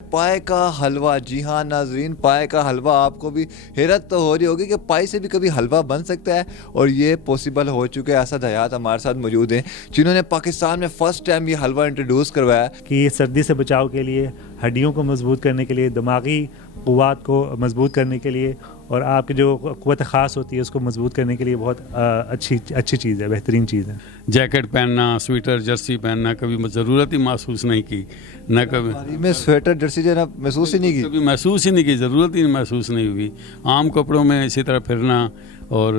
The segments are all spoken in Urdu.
پائے کا حلوہ، جی ہاں ناظرین، پائے کا حلوہ آپ کو بھی حیرت تو ہو رہی ہوگی کہ پائی سے بھی کبھی حلوہ بن سکتا ہے، اور یہ پاسبل ہو چکا ہے۔ اسد حیات ہمارے ساتھ موجود ہیں جنہوں نے پاکستان میں فرسٹ ٹائم یہ حلوہ انٹروڈیوس کروایا کہ یہ سردی سے بچاؤ کے لیے، ہڈیوں کو مضبوط کرنے کے لیے، دماغی قوات کو مضبوط کرنے کے لیے، اور آپ کی جو قوت خاص ہوتی ہے اس کو مضبوط کرنے کے لیے بہت اچھی چیز ہے، بہترین چیز ہے۔ جیکٹ پہننا، سویٹر جرسی پہننا کبھی ضرورت ہی محسوس نہیں کی، نہ کبھی میں سویٹر جرسی جو ہے نا محسوس ہی نہیں کی، کبھی محسوس ہی نہیں کی، ضرورت ہی محسوس نہیں ہوئی۔ عام کپڑوں میں اسی طرح پھرنا، اور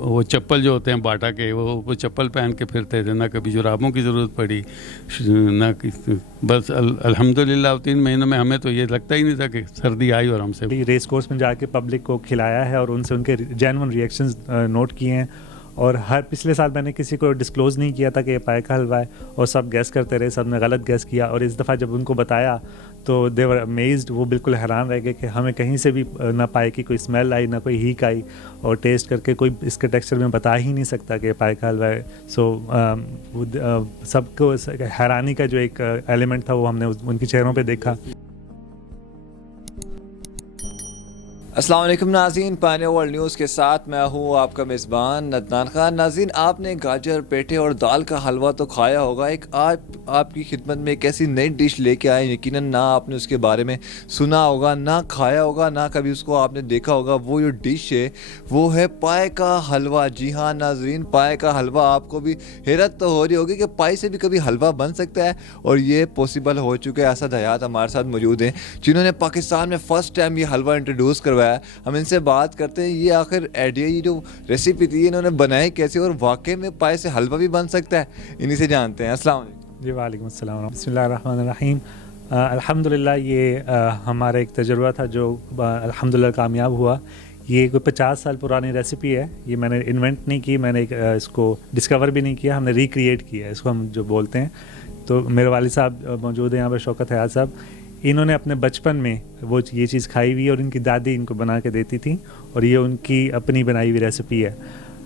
وہ چپل جو ہوتے ہیں باٹا کے، وہ چپل پہن کے پھرتے تھے، نہ کبھی جرابوں کی ضرورت پڑی، نہ بس الحمدللہ 3 مہینوں میں ہمیں تو یہ لگتا ہی نہیں تھا کہ سردی آئی اور ہم سے۔ ریس کورس میں جا کے پبلک کو کھلایا ہے اور ان سے ان کے جینون ریئیکشنز نوٹ کیے ہیں، اور پچھلے سال میں نے کسی کو ڈسکلوز نہیں کیا تھا کہ یہ پائے کا حلوہ ہے، اور سب گیس کرتے رہے، سب نے غلط گیس کیا، اور اس دفعہ جب ان کو بتایا تو دے ور امیزڈ، وہ بالکل حیران رہ گئے کہ ہمیں کہیں سے بھی نہ پائے کی کوئی اسمیل آئی، نہ کوئی ہیک آئی، اور ٹیسٹ کر کے کوئی اس کے ٹیکسچر میں بتا ہی نہیں سکتا کہ یہ پائے کا حلوہ ہے۔ سو سب کو حیرانی کا جو ایک ایلیمنٹ تھا وہ ہم نے ان کے چہروں پہ دیکھا۔ السلام علیکم ناظرین، پائنیئر ورلڈ نیوز کے ساتھ میں ہوں آپ کا میزبان عدنان خان۔ ناظرین، آپ نے گاجر، پیٹھے اور دال کا حلوہ تو کھایا ہوگا۔ ایک آج آپ کی خدمت میں ایک ایسی نئی ڈش لے کے آئے، یقیناً نہ آپ نے اس کے بارے میں سنا ہوگا، نہ کھایا ہوگا، نہ کبھی اس کو آپ نے دیکھا ہوگا۔ وہ جو ڈش ہے وہ ہے پائے کا حلوہ۔ جی ہاں ناظرین، پائے کا حلوہ آپ کو بھی حیرت تو ہو رہی ہوگی کہ پائی سے بھی کبھی حلوہ بن سکتا ہے، اور یہ پاسبل ہو چکا ہے۔ اسد حیات ہمارے ساتھ موجود ہیں جنہوں نے پاکستان میں فرسٹ ٹائم یہ حلوہ انٹروڈیوس کروایا۔ ہم ان سے بات کرتے ہیں یہ آخر آئیڈیا، یہ جو ریسیپی تھی انہوں نے بنائی کیسے، اور واقعی میں پائے سے حلوہ بھی بن سکتا ہے؟ انہی سے جانتے ہیں۔ السلام علیکم۔ جی وعلیکم السلام، بسم اللہ الرحمن الرحیم۔ الحمدللہ یہ ہمارا ایک تجربہ تھا جو الحمدللہ کامیاب ہوا۔ یہ کوئی 50 سال پرانی ریسیپی ہے، یہ میں نے انوینٹ نہیں کی، میں نے اس کو ڈسکور بھی نہیں کیا، ہم نے ریکریٹ کیا ہے، اس کو ہم جو بولتے ہیں۔ تو میرے والد صاحب موجود ہیں یہاں پہ، شوکت حیات صاحب، انہوں نے اپنے بچپن میں وہ یہ چیز کھائی ہوئی، اور ان کی دادی ان کو بنا کے دیتی تھی، اور یہ ان کی اپنی بنائی ہوئی ریسیپی ہے۔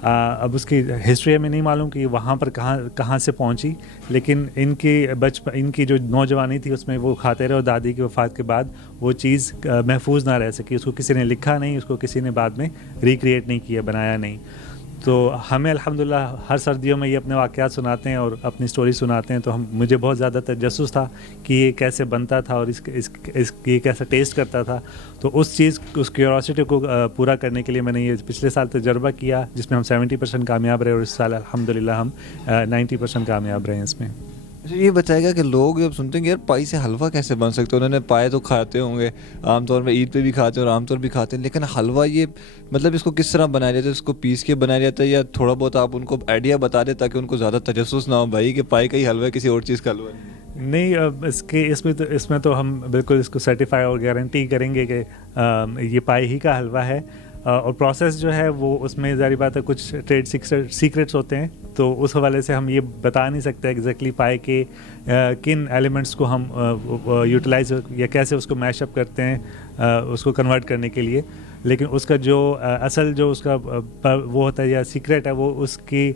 اب اس کی ہسٹری ہمیں نہیں معلوم کہ وہاں پر کہاں سے پہنچی، لیکن ان کی جو نوجوانی تھی اس میں وہ کھاتے رہے، اور دادی کی وفات کے بعد وہ چیز محفوظ نہ رہ سکی، اس کو کسی نے لکھا نہیں، اس کو کسی نے بعد میں ریکریٹ نہیں کیا، بنایا نہیں۔ تو ہمیں الحمدللہ ہر سردیوں میں یہ اپنے واقعات سناتے ہیں اور اپنی سٹوری سناتے ہیں، تو مجھے بہت زیادہ تجسس تھا کہ یہ کیسے بنتا تھا اور یہ کیسا ٹیسٹ کرتا تھا۔ تو اس کیوریوسٹی کو پورا کرنے کے لیے میں نے یہ پچھلے سال تجربہ کیا، جس میں ہم 70% کامیاب رہے، اور اس سال الحمدللہ ہم 90% کامیاب رہے ہیں اس میں۔ اچھا، یہ بتائے گا کہ لوگ جب سنتے ہیں کہ یار پائی سے حلوہ کیسے بن سکتا ہے، انہوں نے پائے تو کھاتے ہوں گے عام طور پہ، عید پہ بھی کھاتے ہیں اور عام طور بھی کھاتے ہیں، لیکن حلوہ یہ مطلب اس کو کس طرح بنایا جاتا ہے؟ اس کو پیس کے بنایا جاتا ہے، یا تھوڑا بہت آپ ان کو آئیڈیا بتا دیں تاکہ ان کو زیادہ تجسس نہ ہو بھائی کہ پائے کا ہی حلوہ ہے، کسی اور چیز کا حلوہ نہیں، اس میں تو ہم بالکل اس کو سرٹیفائی اور گارنٹی کریں گے کہ یہ پائے ہی کا حلوہ ہے، اور پروسیس جو ہے وہ اس میں ظاہر بات ہے کچھ ٹریڈ سیکرٹس ہوتے ہیں، تو اس حوالے سے ہم یہ بتا نہیں سکتے ایگزیکٹلی پائے کے کن ایلیمنٹس کو ہم یوٹیلائز یا کیسے اس کو میش اپ کرتے ہیں اس کو کنورٹ کرنے کے لیے، لیکن اس کا جو اصل جو اس کا وہ ہوتا ہے یا سیکرٹ ہے، وہ اس کی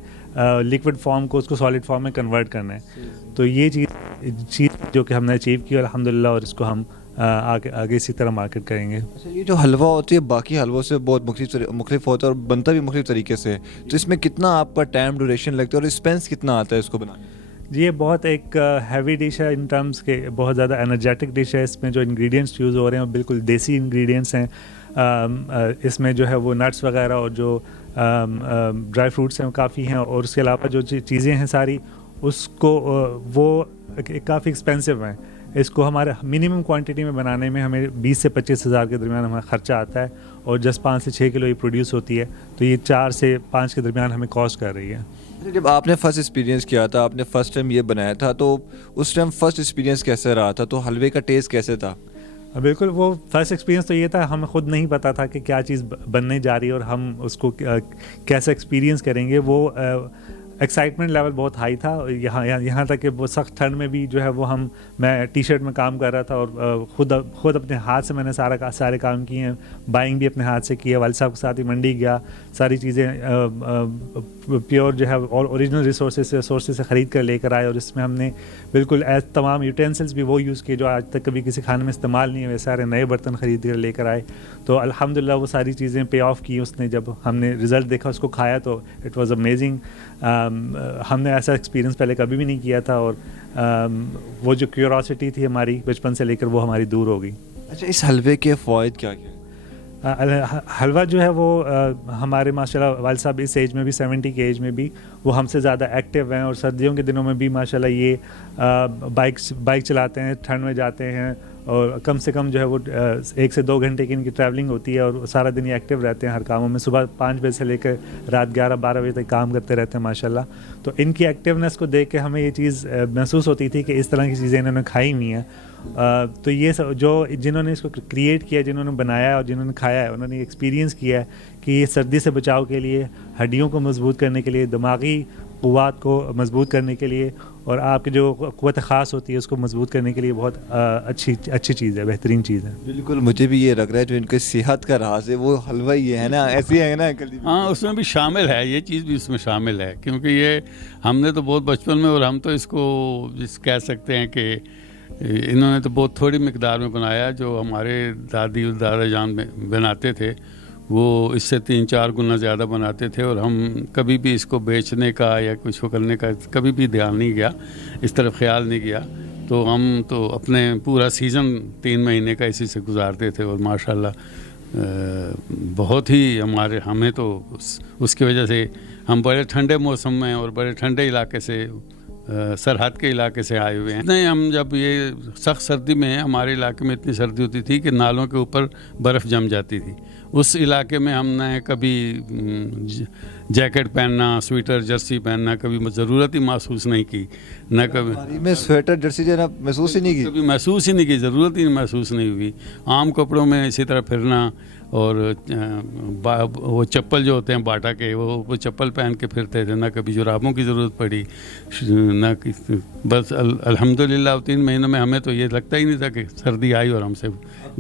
لیکوڈ فارم کو اس کو سالڈ فارم میں کنورٹ کرنا ہے۔ تو یہ چیز جو کہ ہم نے اچیو کی الحمدللہ، اور اس کو ہم آگے اسی طرح مارکیٹ کریں گے۔ اچھا، یہ جو حلوہ ہوتی ہے باقی حلووں سے بہت مختلف ہوتا ہے اور بنتا بھی مختلف طریقے سے، تو اس میں کتنا آپ کا ٹائم ڈیوریشن لگتا ہے اور اسپینس کتنا آتا ہے اس کو بنانے؟ جی یہ بہت ایک ہیوی ڈش ہے ان ٹرمز کے، بہت زیادہ انرجیٹک ڈش ہے۔ اس میں جو انگریڈینٹس یوز ہو رہے ہیں وہ بالکل دیسی انگریڈینٹس ہیں۔ اس میں جو ہے وہ نٹس وغیرہ اور جو ڈرائی فروٹس ہیں وہ کافی ہیں، اور اس کے علاوہ جو چیزیں ہیں ساری اس کو وہ کافی ایکسپینسو ہیں۔ اس کو ہمارے منیمم کوانٹٹی میں بنانے میں ہمیں 20 سے 25 ہزار کے درمیان ہمارا خرچہ آتا ہے، اور جس 5 سے 6 کلو یہ پروڈیوس ہوتی ہے، تو یہ 4 سے 5 کے درمیان ہمیں کاسٹ کر رہی ہے۔ جب آپ نے فرسٹ ایکسپیرینس کیا تھا، آپ نے فرسٹ ٹائم یہ بنایا تھا، تو اس ٹائم فرسٹ ایکسپیرینس کیسے رہا تھا؟ تو حلوے کا ٹیسٹ کیسے تھا؟ بالکل، وہ فرسٹ ایکسپیرینس تو یہ تھا، ہمیں خود نہیں پتا تھا کہ کیا چیز بننے جا رہی ہے اور ہم اس کو کیسا ایکسپیرینس کریں گے۔ وہ ایکسائٹمنٹ لیول بہت ہائی تھا. یہاں تک کہ وہ سخت ٹھنڈ میں بھی جو ہے وہ میں ٹی شرٹ میں کام کر رہا تھا, اور خود اپنے ہاتھ سے میں نے سارے کام کیے ہیں. بائنگ بھی اپنے ہاتھ سے کی ہے. والد صاحب کے ساتھ ہی منڈی گیا, ساری چیزیں پیور جو ہے اوریجنل سورسز سے خرید کر لے کر آئے, اور اس میں ہم نے بالکل تمام یوٹینسلس بھی وہ یوز کیے جو آج تک کبھی کسی کھانے میں استعمال نہیں ہوئے. سارے نئے برتن خرید کر لے کر آئے. تو الحمدللہ وہ ساری چیزیں پے آف کی اس نے. جب ہم نے رزلٹ دیکھا, اس کو کھایا, تو اٹ واز امیزنگ. ہم نے ایسا ایکسپیرینس پہلے کبھی بھی نہیں کیا تھا, اور وہ جو کیوروسٹی تھی ہماری بچپن سے لے کر وہ ہماری دور ہو گئی. اچھا, اس حلوے کے فوائد کیا کیا؟ حلوہ جو ہے وہ ہمارے ماشاء اللہ والد صاحب اس ایج میں بھی 70 کی ایج میں بھی وہ ہم سے زیادہ ایکٹیو ہیں, اور سردیوں کے دنوں میں بھی ماشاء اللہ یہ بائک چلاتے ہیں, ٹھنڈ میں جاتے ہیں, اور کم سے کم جو ہے وہ 1 سے 2 گھنٹے کی ان کی ٹریولنگ ہوتی ہے, اور سارا دن یہ ایکٹیو رہتے ہیں ہر کاموں میں. صبح 5 بجے سے لے کر رات 11-12 بجے تک کام کرتے رہتے ہیں ماشاء اللہ. تو ان کی ایکٹیونیس کو دیکھ کے ہمیں یہ چیز محسوس ہوتی تھی کہ اس طرح کی چیزیں انہوں نے کھائی ہوئی ہیں. تو یہ جو جنہوں نے اس کو کریٹ کیا, جنہوں نے بنایا اور جنہوں نے کھایا ہے, انہوں نے ایکسپیرینس کیا ہے کہ یہ سردی سے بچاؤ کے لیے, ہڈیوں کو مضبوط کرنے کے لیے, دماغی قوات کو مضبوط کرنے کے لیے, اور آپ کی جو قوت خاص ہوتی ہے اس کو مضبوط کرنے کے لیے بہت اچھی چیز ہے, بہترین چیز ہے. بالکل, مجھے بھی یہ لگ رہا ہے جو ان کے صحت کا راز ہے وہ حلوہ ہی ہے نا, ایسی ہے نا. ہاں, اس میں بھی شامل ہے, یہ چیز بھی اس میں شامل ہے, کیونکہ یہ ہم نے تو بہت بچپن میں, اور ہم تو اس کو کہہ سکتے ہیں کہ انہوں نے تو بہت تھوڑی مقدار میں بنایا. جو ہمارے دادی اور دادا جان بناتے تھے وہ اس سے 3-4 گنا زیادہ بناتے تھے, اور ہم کبھی بھی اس کو بیچنے کا یا کچھ کرنے کا کبھی بھی دھیان نہیں گیا, اس طرف خیال نہیں کیا. تو ہم تو اپنے پورا سیزن 3 مہینے کا اسی سے گزارتے تھے, اور ماشاءاللہ بہت ہی ہمیں تو اس کی وجہ سے ہم بڑے ٹھنڈے موسم میں اور بڑے ٹھنڈے علاقے سے, سرحد کے علاقے سے آئے ہوئے ہیں. نہیں, ہم جب یہ سخت سردی میں, ہمارے علاقے میں اتنی سردی ہوتی تھی کہ نالوں کے اوپر برف جم جاتی تھی. اس علاقے میں ہم نے کبھی جیکٹ پہننا, سویٹر جرسی پہننا کبھی ضرورت ہی محسوس نہیں کی. نہ کبھی میں سویٹر جرسی جو ہے نا محسوس ہی نہیں کی, کبھی محسوس ہی نہیں کی, ضرورت ہی محسوس نہیں ہوئی. عام کپڑوں میں اسی طرح پھرنا, اور وہ چپل جو ہوتے ہیں باٹا کے, وہ چپل پہن کے پھرتے تھے. نہ کبھی جرابوں کی ضرورت پڑی, نہ بس الحمدللہ 3 مہینوں میں ہمیں تو یہ لگتا ہی نہیں تھا کہ سردی آئی اور ہم سے.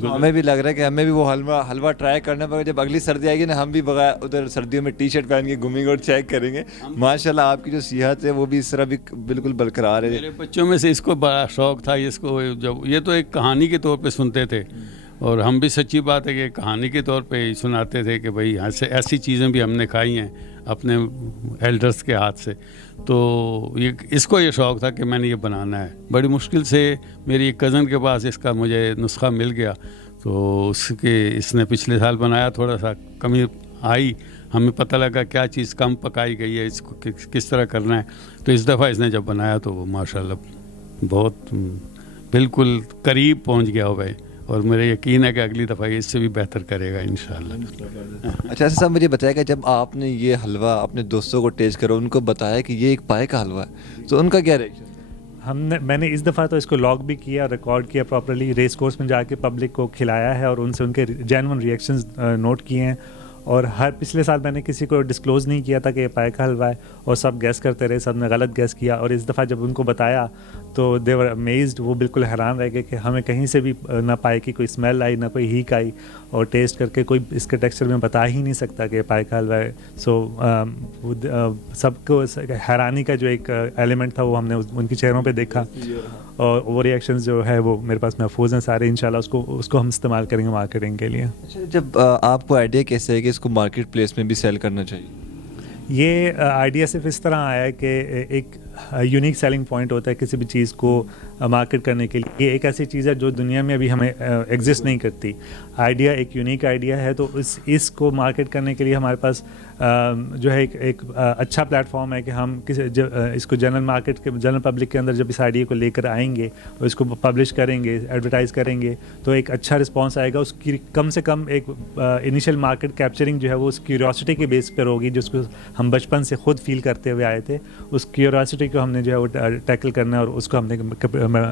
ہمیں بھی لگ رہا ہے کہ ہمیں بھی وہ حلوہ ٹرائی کرنا پڑے. جب اگلی سردی آئے گی نا, ہم بھی ادھر سردیوں میں ٹی شرٹ پہن کے گھومیں گے اور چیک کریں گے. ماشاءاللہ آپ کی جو صحت ہے وہ بھی اس طرح بھی بالکل برقرار ہے. میرے بچوں میں سے اس کو بڑا شوق تھا, اس کو جب یہ تو ایک کہانی کے طور پہ سنتے تھے, اور ہم بھی سچی بات ہے کہ کہانی کے طور پہ سناتے تھے کہ بھائی ایسی چیزیں بھی ہم نے کھائی ہیں اپنے ایلڈرس کے ہاتھ سے. تو اس کو یہ شوق تھا کہ میں نے یہ بنانا ہے. بڑی مشکل سے میری ایک کزن کے پاس اس کا مجھے نسخہ مل گیا, تو اس نے پچھلے سال بنایا, تھوڑا سا کمی آئی, ہمیں پتہ لگا کیا چیز کم پکائی گئی ہے, اس کو کس طرح کرنا ہے. تو اس دفعہ اس نے جب بنایا تو وہ ماشاءاللہ بہت بالکل قریب پہنچ گیا ہو گئے, اور میرا یقین ہے کہ اگلی دفعہ یہ اس سے بھی بہتر کرے گا انشاءاللہ. اچھا صاحب, مجھے بتایا کہ جب آپ نے یہ حلوہ اپنے دوستوں کو ٹیسٹ کرو, ان کو بتایا کہ یہ ایک پائے کا حلوہ ہے, تو ان کا کیا ریئیکشن؟ میں نے اس دفعہ تو اس کو لاگ بھی کیا, ریکارڈ کیا پراپرلی, ریس کورس میں جا کے پبلک کو کھلایا ہے, اور ان سے ان کے جینون ریئیکشنز نوٹ کیے ہیں. اور پچھلے سال میں نے کسی کو ڈسکلوز نہیں کیا تھا کہ یہ پائے کا حلوہ ہے, اور سب گیس کرتے رہے, سب نے غلط گیس کیا. اور اس دفعہ جب ان کو بتایا تو دے ور امیزڈ, وہ بالکل حیران رہ گئے کہ ہمیں کہیں سے بھی نہ پائے کی کوئی اسمیل آئی, نہ کوئی ہیک آئی, اور ٹیسٹ کر کے کوئی اس کے ٹیکسچر میں بتا ہی نہیں سکتا کہ یہ پائے کا حلوہ ہے. سو سب کو حیرانی کا جو ایک ایلیمنٹ تھا وہ ہم نے ان کے چہروں پہ دیکھا, اور وہ ریئیکشنز جو ہے وہ میرے پاس محفوظ ہیں سارے. انشاءاللہ اس کو ہم استعمال کریں گے مارکیٹنگ کے لیے. اچھا, جب آپ کو آئیڈیا کیسے ہے کہ اس کو مارکیٹ پلیس میں بھی سیل کرنا چاہیے؟ یہ آئیڈیا صرف اس طرح آیا ہے کہ ایک یونیک سیلنگ پوائنٹ ہوتا ہے کسی بھی چیز کو مارکیٹ کرنے کے لیے. یہ ایک ایسی چیز ہے جو دنیا میں ابھی ہمیں ایگزسٹ نہیں کرتی. آئیڈیا ایک یونیک آئیڈیا ہے, تو اس کو مارکیٹ کرنے کے لیے ہمارے پاس جو ہے ایک اچھا پلیٹ فارم ہے کہ ہم اس کو جنرل پبلک کے اندر جب اس آئیڈیا کو لے کر آئیں گے اور اس کو پبلش کریں گے, ایڈورٹائز کریں گے, تو ایک اچھا رسپانس آئے گا. اس کی کم سے کم ایک انیشیل مارکیٹ کیپچرنگ جو ہے وہ اس کیوریوسٹی کے بیس پر ہوگی, جس کو ہم بچپن سے خود فیل کرتے ہوئے آئے تھے. اس کیوریوسٹی کو ہم نے جو ہے وہ ٹیکل کرنا ہے, اور اس کو ہم نے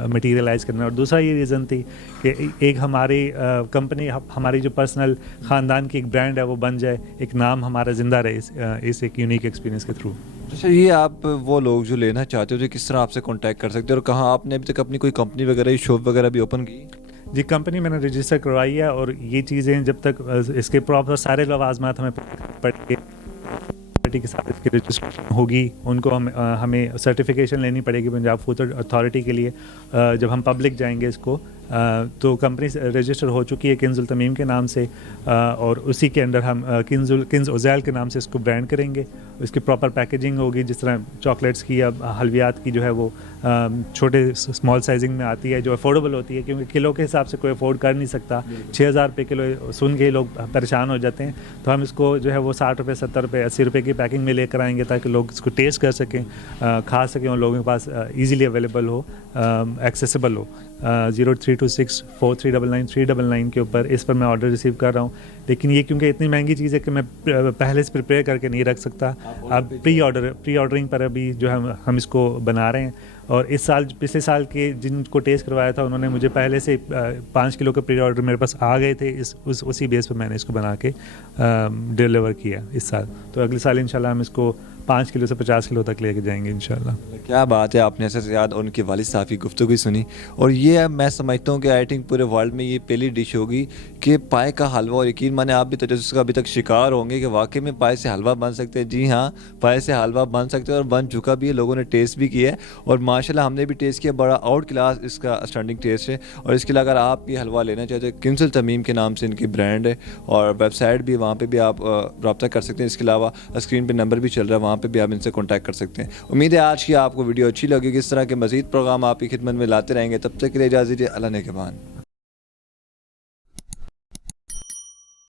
مٹیریلائز کرنا ہے. اور دوسرا یہ ریزن تھی کہ ایک ہماری کمپنی, ہماری جو پرسنل خاندان کی ایک برانڈ ہے وہ بن جائے, ایک نام ہمارا زندہ رہے اس ایک یونیک ایکسپیرینس کے تھرو. اچھا یہ آپ وہ لوگ جو لینا چاہتے ہو تو کس طرح آپ سے کانٹیکٹ کر سکتے ہیں، اور کہاں آپ نے ابھی تک اپنی کوئی کمپنی وغیرہ شاپ وغیرہ بھی اوپن کی؟ جی کمپنی میں نے رجسٹر کروائی ہے، اور یہ چیزیں جب تک اس کے پراپر سارے لوازمات ہمیں پڑھ کے کے ساتھ اس کی رجسٹریشن ہوگی، ان کو ہمیں سرٹیفکیشن لینی پڑے گی پنجاب فوڈ اتھارٹی کے لیے. جب ہم پبلک جائیں گے اس کو تو کمپنی رجسٹر ہو چکی ہے کنز التمیم کے نام سے، اور اسی کے انڈر ہم کنز اوزیل کے نام سے اس کو برانڈ کریں گے. اس کی پراپر پیکیجنگ ہوگی، جس طرح چاکلیٹس کی یا حلویات کی جو ہے وہ چھوٹے اسمال سائزنگ میں آتی ہے جو افورڈیبل ہوتی ہے، کیونکہ کلو کے حساب سے کوئی افورڈ کر نہیں سکتا. 6,000 روپے کلو سن کے لوگ پریشان ہو جاتے ہیں. تو ہم اس کو جو ہے وہ 60 روپے 70 روپے 80 روپے کی پیکنگ میں لے کر آئیں گے تاکہ لوگ اس کو ٹیسٹ کر سکیں، کھا سکیں، اور لوگوں کے پاس ایزیلی اویلیبل ہو، ایکسیسیبل ہو. 0326439999 کے اوپر اس پر میں آرڈر ریسیو کر رہا ہوں. لیکن یہ کیونکہ اتنی مہنگی چیز ہے کہ میں پہلے سے پریپیئر کر کے نہیں رکھ سکتا. اب پری آرڈرنگ پر ابھی جو ہے ہم اس کو بنا رہے ہیں. اور اس سال پچھلے سال کے جن کو ٹیسٹ کروایا تھا انہوں نے مجھے پہلے سے 5 کلو کا پری آرڈر میرے پاس آ گئے تھے. اسی بیس پہ میں نے اس کو بنا کے ڈیلیور کیا اس سال. تو اگلے سال انشاءاللہ ہم اس کو 5 کلو سے 50 کلو تک لے کے جائیں گے انشاءاللہ. کیا بات ہے، آپ نے ایسے یاد ان کے والد صاحب کی گفتگو سنی، اور یہ میں سمجھتا ہوں کہ آئی تھنک پورے ورلڈ میں یہ پہلی ڈش ہوگی کہ پائے کا حلوہ. اور یقین مانے آپ بھی تجسس کا ابھی تک شکار ہوں گے کہ واقعی میں پائے سے حلوہ بن سکتے ہیں. جی ہاں، پائے سے حلوہ بن سکتے ہیں، اور بن چکا بھی ہے. لوگوں نے ٹیسٹ بھی کیا ہے، اور ماشاءاللہ ہم نے بھی ٹیسٹ کیا. بڑا آؤٹ کلاس اس کا اسٹینڈنگ ٹیسٹ ہے. اور اس کے علاوہ اگر آپ یہ حلوہ لینا چاہتے ہیں، کنز التمیم کے نام سے ان کی برانڈ ہے، اور ویب سائٹ بھی، وہاں پہ بھی آپ رابطہ کر سکتے ہیں. اس کے علاوہ اسکرین پہ نمبر بھی چل رہا ہے، وہاں پہ بھی آپ ان سے کانٹیکٹ کر سکتے ہیں. امید ہے آج کی آپ کو ویڈیو اچھی لگے گی. اس طرح کے مزید پروگرام آپ کی خدمت میں لاتے رہیں گے. تب تک کے لیے اجازت دیجیے. اللہ نگہبان.